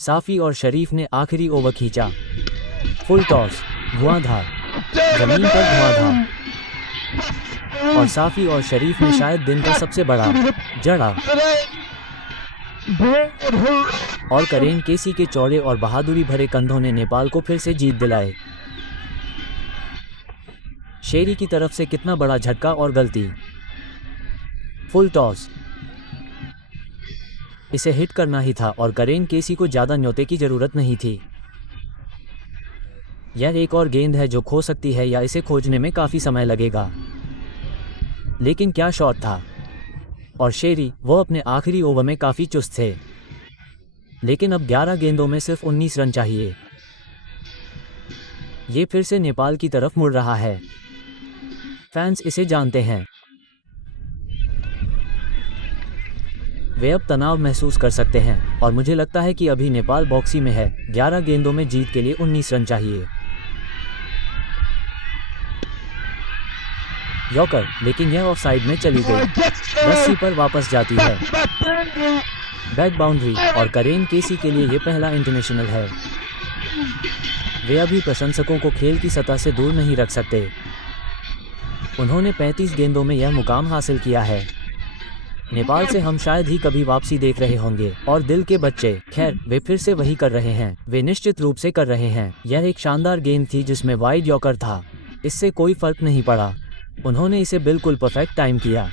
साफी और शरीफ ने आखिरी ओवर खींचा। फुल टॉस, धुआंधार, जमीन पर धुआंधार, और साफी और शरीफ ने शायद दिन का सबसे बड़ा जड़ा और करेन केसी के चौड़े और बहादुरी भरे कंधों ने नेपाल को फिर से जीत दिलाए। शेरी की तरफ से कितना बड़ा झटका और गलती। फुल टॉस, इसे हिट करना ही था और करेन केसी को ज्यादा न्योते की जरूरत नहीं थी। यह एक और गेंद है जो खो सकती है या इसे खोजने में काफी समय लगेगा। लेकिन क्या शॉट था। और शेरी, वो अपने आखिरी ओवर में काफी चुस्त थे। लेकिन अब 11 गेंदों में सिर्फ 19 रन चाहिए। ये फिर से नेपाल की तरफ मुड़ रहा है। फैंस इसे जानते हैं। वे अब तनाव महसूस कर सकते हैं और मुझे लगता है कि अभी नेपाल बॉक्सी में है। 11 गेंदों में जीत के लिए 19 रन चाहिए। यॉर्कर, लेकिन यह ऑफसाइड में चली गई। रस्सी पर वापस जाती है। बैक बाउंड्री, और करेन केसी के लिए यह पहला इंटरनेशनल है। वे अभी प्रशंसकों को खेल की सतह से दूर नहीं रख सकते। उन्होंने 35 गेंदों में यह मुकाम हासिल किया है। नेपाल से हम शायद ही कभी वापसी देख रहे होंगे। और दिल के बच्चे, खैर, वे फिर से वही कर रहे हैं। वे निश्चित रूप से कर रहे हैं। यह एक शानदार गेंद थी जिसमें वाइड यॉर्कर था। इससे कोई फर्क नहीं पड़ा। उन्होंने इसे बिल्कुल परफेक्ट टाइम किया।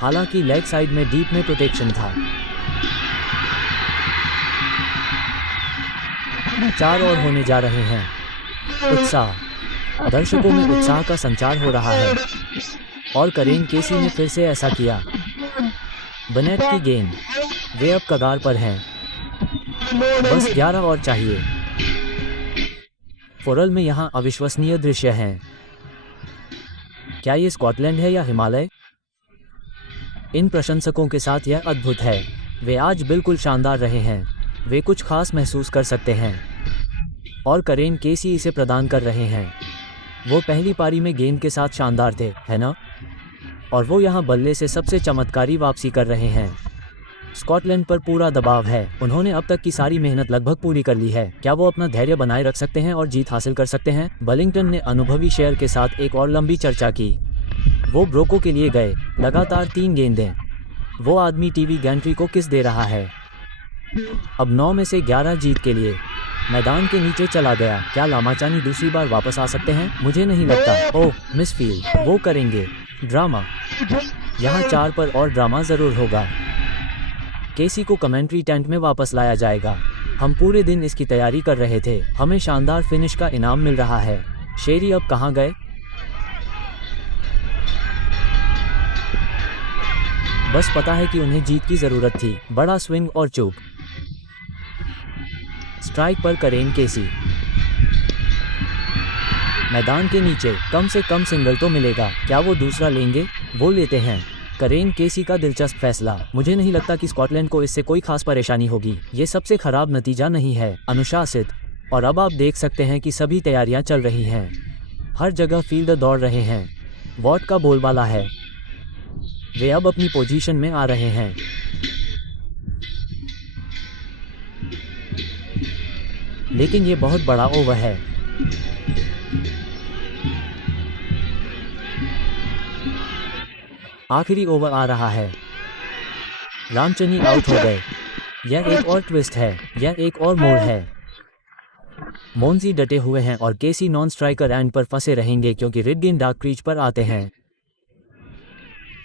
हालांकि लेग साइड में डीप में प्रोटेक्शन था। 4 और होने जा रहे हैं। उत्साह, दर्शकों में उत्साह का संचार हो रहा है। और करेन केसी ने फिर से ऐसा किया। बनेट की गेंद, वे अब कगार पर हैं। बस 11 और चाहिए। फोरल में यहाँ अविश्वसनीय दृश्य हैं। क्या ये स्कॉटलैंड है या हिमालय? इन प्रशंसकों के साथ यह अद्भुत है। वे आज बिल्कुल शानदार रहे हैं। वे कुछ खास महसूस कर सकते हैं। और करेन केसी इसे प्रदान कर रहे हैं। वो पहली पारी में गेंद के साथ शानदार थे, है ना? और वो यहाँ बल्ले से सबसे चमत्कारी वापसी कर रहे हैं। स्कॉटलैंड पर पूरा दबाव है। उन्होंने अब तक की सारी मेहनत लगभग पूरी कर ली है। क्या वो अपना धैर्य बनाए रख सकते हैं और जीत हासिल कर सकते हैं? बलिंगटन ने अनुभवी शेयर के साथ एक और लंबी चर्चा की। वो ब्रोको के लिए गए। लगातार 3 गेंदें। वो आदमी टीवी गैंट्री को किस दे रहा है। अब 9 में से 11 जीत के लिए मैदान के नीचे चला गया। क्या लामाचानी दूसरी बार वापस आ सकते हैं? मुझे नहीं लगता। ओह, मिसफील्ड। वो करेंगे ड्रामा। यहाँ 4 पर और ड्रामा जरूर होगा। केसी को कमेंट्री टेंट में वापस लाया जाएगा। हम पूरे दिन इसकी तैयारी कर रहे थे। हमें शानदार फिनिश का इनाम मिल रहा है। शेरी अब कहाँ गए? बस पता है कि उन्हें जीत की जरूरत थी। बड़ा स्विंग और चूक। स्ट्राइक पर करेन केसी। मैदान के नीचे कम से कम सिंगल तो मिलेगा। क्या वो दूसरा लेंगे? वो लेते हैं। करेन केसी का दिलचस्प फैसला। मुझे नहीं लगता कि स्कॉटलैंड को इससे कोई खास परेशानी होगी। ये सबसे खराब नतीजा नहीं है। अनुशासित। और अब आप देख सकते हैं कि सभी तैयारियां चल रही हैं। हर जगह फील्डर दौड़ रहे हैं। वॉट का बोलबाला है। वे अब अपनी पोजीशन में आ रहे हैं। लेकिन ये बहुत बड़ा ओवर है। आखिरी ओवर आ रहा है। रामचनी आउट हो गए। यह एक और ट्विस्ट है। यह एक और मोड़ है। मोन्जी डटे हुए हैं और केसी नॉन स्ट्राइकर एंड पर फंसे रहेंगे क्योंकि रिडगिन डार्क क्रीज पर आते हैं।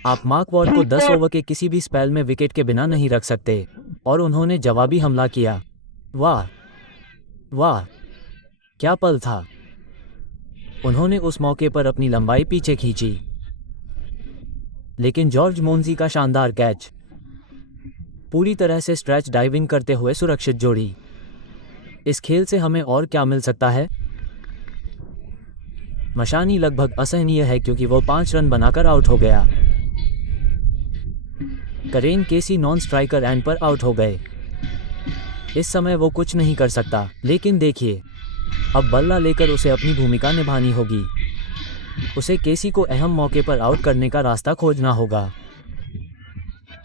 आप मार्क वॉर्ड को 10 ओवर के किसी भी स्पेल में विकेट के बिना नहीं रख सकते। और उन्होंने जवाबी हमला किया। वाह वाह, क्या पल था। उन्होंने उस मौके पर अपनी लंबाई पीछे खींची। लेकिन जॉर्ज मोन्जी का शानदार कैच, पूरी तरह से स्ट्रेच डाइविंग करते हुए सुरक्षित जोड़ी। इस खेल से हमें और क्या मिल सकता है? मशानी लगभग असहनीय है क्योंकि वो 5 रन बनाकर आउट हो गया। करेन केसी नॉन स्ट्राइकर एंड पर आउट हो गए। इस समय वो कुछ नहीं कर सकता। लेकिन देखिए, अब बल्ला लेकर उसे अपनी भूमिका निभानी होगी। उसे केसी को अहम मौके पर आउट करने का रास्ता खोजना होगा।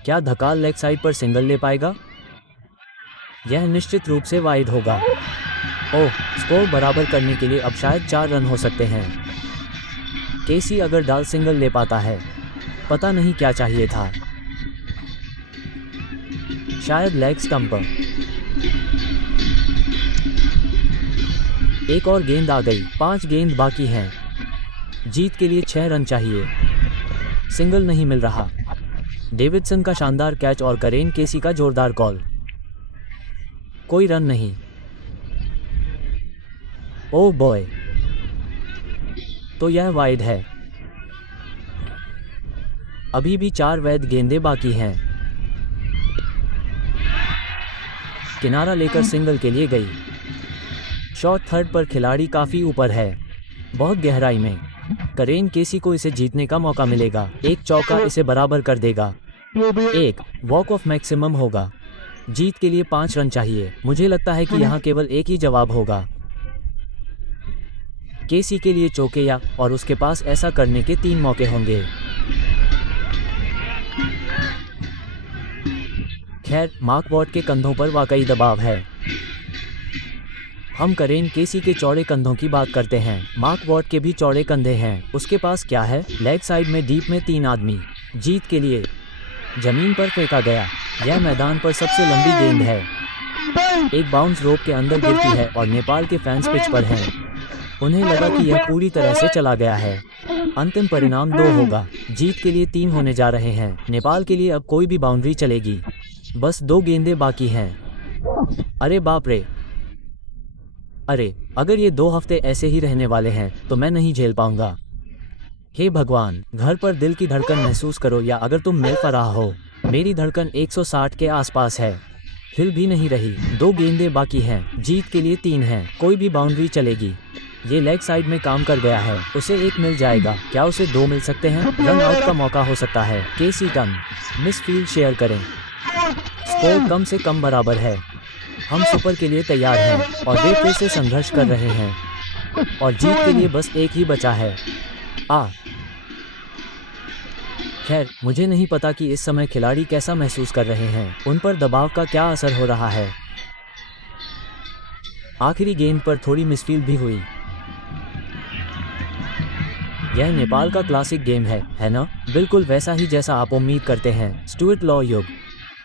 क्या धकाल लेग साइड पर सिंगल ले पाएगा? यह निश्चित रूप से वाइड होगा। ओह, स्कोर बराबर करने के लिए अब शायद 4 रन हो सकते हैं। केसी अगर डाल सिंगल ले पाता है, पता नहीं क्या चाहिए था, शायद लेग स्टंप। एक और गेंद आ गई। 5 गेंद बाकी हैं। जीत के लिए 6 रन चाहिए। सिंगल नहीं मिल रहा। डेविडसन का शानदार कैच और करेन केसी का जोरदार कॉल। कोई रन नहीं। ओह बॉय, तो यह वाइड है। अभी भी 4 वैध गेंदें बाकी हैं। किनारा लेकर सिंगल के लिए गई। शॉट थर्ड पर खिलाड़ी काफी ऊपर है, बहुत गहराई में। करेन केसी को इसे जीतने का मौका मिलेगा। एक चौका इसे बराबर कर देगा। एक वॉक ऑफ मैक्सिमम होगा। जीत के लिए 5 रन चाहिए। मुझे लगता है कि यहाँ केवल एक ही जवाब होगा। केसी के लिए चौके या और उसके पास ऐसा करने के 3 मौके होंगे। खैर, मार्क वॉट के कंधों पर वाकई दबाव है। हम करेन केसी के चौड़े कंधों की बात करते हैं। मार्क वॉट के भी चौड़े कंधे हैं। उसके पास क्या है? लेग साइड में डीप में 3 आदमी। जीत के लिए जमीन पर फेंका गया। यह मैदान पर सबसे लंबी गेंद है। एक बाउंस रोप के अंदर गिरती है और नेपाल के फैंस पिच पर हैं। उन्हें लगा कि यह पूरी तरह से चला गया है। अंतिम परिणाम 2 होगा। जीत के लिए 3 होने जा रहे हैं। नेपाल के लिए अब कोई भी बाउंड्री चलेगी। बस 2 गेंदें बाकी हैं। अरे बाप रे, अरे अगर ये 2 हफ्ते ऐसे ही रहने वाले हैं तो मैं नहीं झेल पाऊंगा। हे भगवान, घर पर दिल की धड़कन महसूस करो, या अगर तुम मिल पा रहा हो, मेरी धड़कन 160 के आसपास है, हिल भी नहीं रही। 2 गेंदें बाकी हैं। जीत के लिए 3 हैं। कोई भी बाउंड्री चलेगी। ये लेग साइड में काम कर गया है। उसे 1 मिल जाएगा। क्या उसे 2 मिल सकते हैं? रन आउट का मौका हो सकता है। केसी टन मिस फील्ड शेयर करें। स्कोर कम से कम बराबर है। हम सुपर के लिए तैयार हैं और वे फिर से संघर्ष कर रहे हैं और जीत के लिए बस 1 ही बचा है। खैर, मुझे नहीं पता कि इस समय खिलाड़ी कैसा महसूस कर रहे हैं। उन पर दबाव का क्या असर हो रहा है। आखिरी गेंद पर थोड़ी मिसफील्ड भी हुई। यह नेपाल का क्लासिक गेम है ना? बिल्कुल वैसा ही जैसा आप उम्मीद करते हैं। स्टुअर्ट लॉ युग।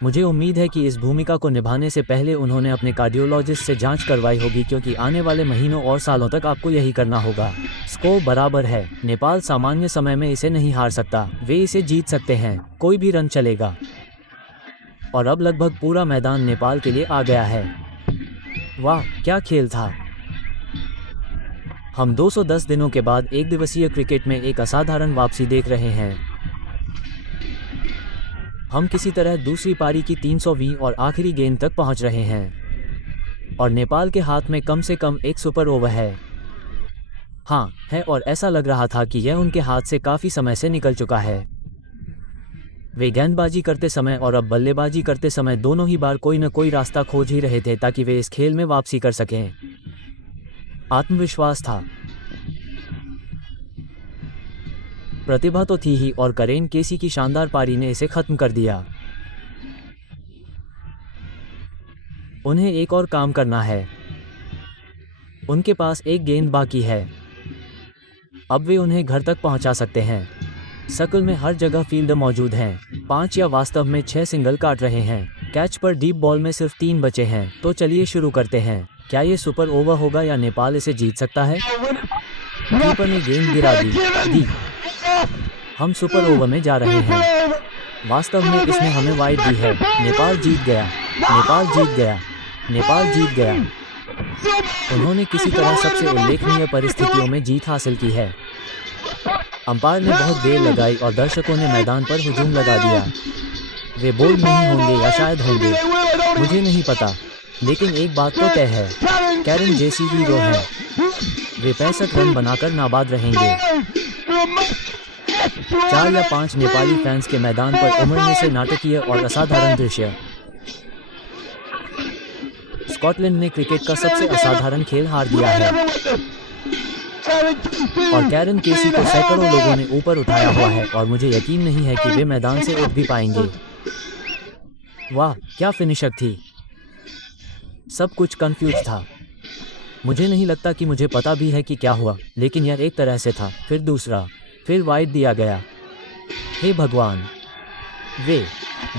मुझे उम्मीद है कि इस भूमिका को निभाने से पहले उन्होंने अपने कार्डियोलॉजिस्ट से जांच करवाई होगी, क्योंकि आने वाले महीनों और सालों तक आपको यही करना होगा। स्कोर बराबर है। नेपाल सामान्य समय में इसे नहीं हार सकता। वे इसे जीत सकते हैं। कोई भी रन चलेगा। और अब लगभग पूरा मैदान नेपाल के लिए आ गया है। वाह, क्या खेल था। हम 210 दिनों के बाद एक दिवसीय क्रिकेट में एक असाधारण वापसी देख रहे हैं। हम किसी तरह दूसरी पारी की 300वीं और आखिरी गेंद तक पहुंच रहे हैं और नेपाल के हाथ में कम से कम एक सुपर ओवर है। हाँ है, और ऐसा लग रहा था कि यह उनके हाथ से काफ़ी समय से निकल चुका है। वे गेंदबाजी करते समय और अब बल्लेबाजी करते समय दोनों ही बार कोई न कोई रास्ता खोज ही रहे थे ताकि वे इस खेल में वापसी कर सकें। आत्मविश्वास था, प्रतिभा तो थी ही, और करेन केसी की शानदार पारी ने इसे खत्म कर दिया। उन्हें एक और काम करना है। उनके पास एक गेंद बाकी है। अब वे उन्हें घर तक पहुंचा सकते हैं। सर्कल में हर जगह फील्डर मौजूद हैं। 5 या वास्तव में 6 सिंगल काट रहे हैं। कैच पर डीप बॉल में सिर्फ 3 बचे हैं। तो चलिए शुरू करते हैं। क्या ये सुपर ओवर होगा या नेपाल इसे जीत सकता है? कीपर ने गेंद गिरा दी। हम सुपर ओवर में जा रहे हैं। वास्तव में इसने हमें वाइड दी है। नेपाल जीत गया। नेपाल जीत गया। नेपाल जीत गया। उन्होंने किसी तरह सबसे उल्लेखनीय परिस्थितियों में जीत हासिल की है। अंपायर ने बहुत देर लगाई और दर्शकों ने मैदान पर हुजूम लगा दिया। वे बोल्ड नहीं होंगे या शायद होंगे, मुझे नहीं पता, लेकिन एक बात तो तय है, कैरन जेसी हीरो हैं। वे 65 रन बनाकर नाबाद रहेंगे। 4 या 5 नेपाली फैंस के मैदान पर उमड़ने से नाटकीय और असाधारण दृश्य। स्कॉटलैंड ने क्रिकेट का सबसे असाधारण खेल हार दिया है और कैरन केसी को सैकड़ों लोगों ने ऊपर उठाया हुआ है और मुझे यकीन नहीं है कि वे मैदान से उठ भी पाएंगे। वाह, क्या फिनिशर थी। सब कुछ कंफ्यूज था। मुझे नहीं लगता कि मुझे पता भी है कि क्या हुआ, लेकिन यह एक तरह से था, फिर दूसरा, फिर वाइड दिया गया। हे भगवान, वे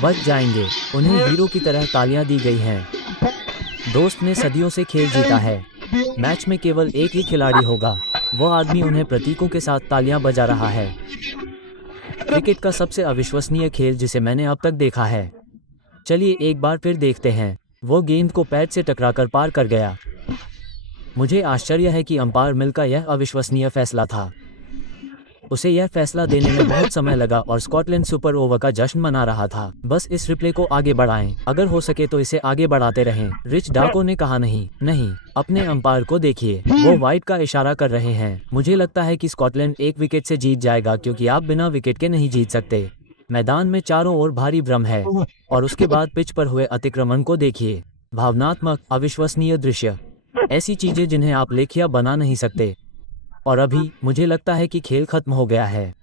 बच जाएंगे। उन्हें हीरो की तरह तालियां दी गई हैं। दोस्त ने सदियों से खेल जीता है। मैच में केवल एक ही खिलाड़ी होगा। वो आदमी उन्हें प्रतीकों के साथ तालियां बजा रहा है। क्रिकेट का सबसे अविश्वसनीय खेल जिसे मैंने अब तक देखा है। चलिए एक बार फिर देखते हैं। वो गेंद को पैड से टकराकर पार कर गया। मुझे आश्चर्य है कि अंपायर मिल का यह अविश्वसनीय फैसला था। उसे यह फैसला देने में बहुत समय लगा और स्कॉटलैंड सुपर ओवर का जश्न मना रहा था। बस इस रिप्ले को आगे बढ़ाएं। अगर हो सके तो इसे आगे बढ़ाते रहें। रिच डाको ने कहा नहीं, अपने अंपायर को देखिए, वो वाइड का इशारा कर रहे हैं। मुझे लगता है कि स्कॉटलैंड एक विकेट से जीत जाएगा क्योंकि आप बिना विकेट के नहीं जीत सकते। मैदान में चारों ओर भारी भ्रम है और उसके बाद पिच पर हुए अतिक्रमण को देखिए। भावनात्मक, अविश्वसनीय दृश्य, ऐसी चीजें जिन्हें आप लेखिया बना नहीं सकते। और अभी मुझे लगता है कि खेल खत्म हो गया है।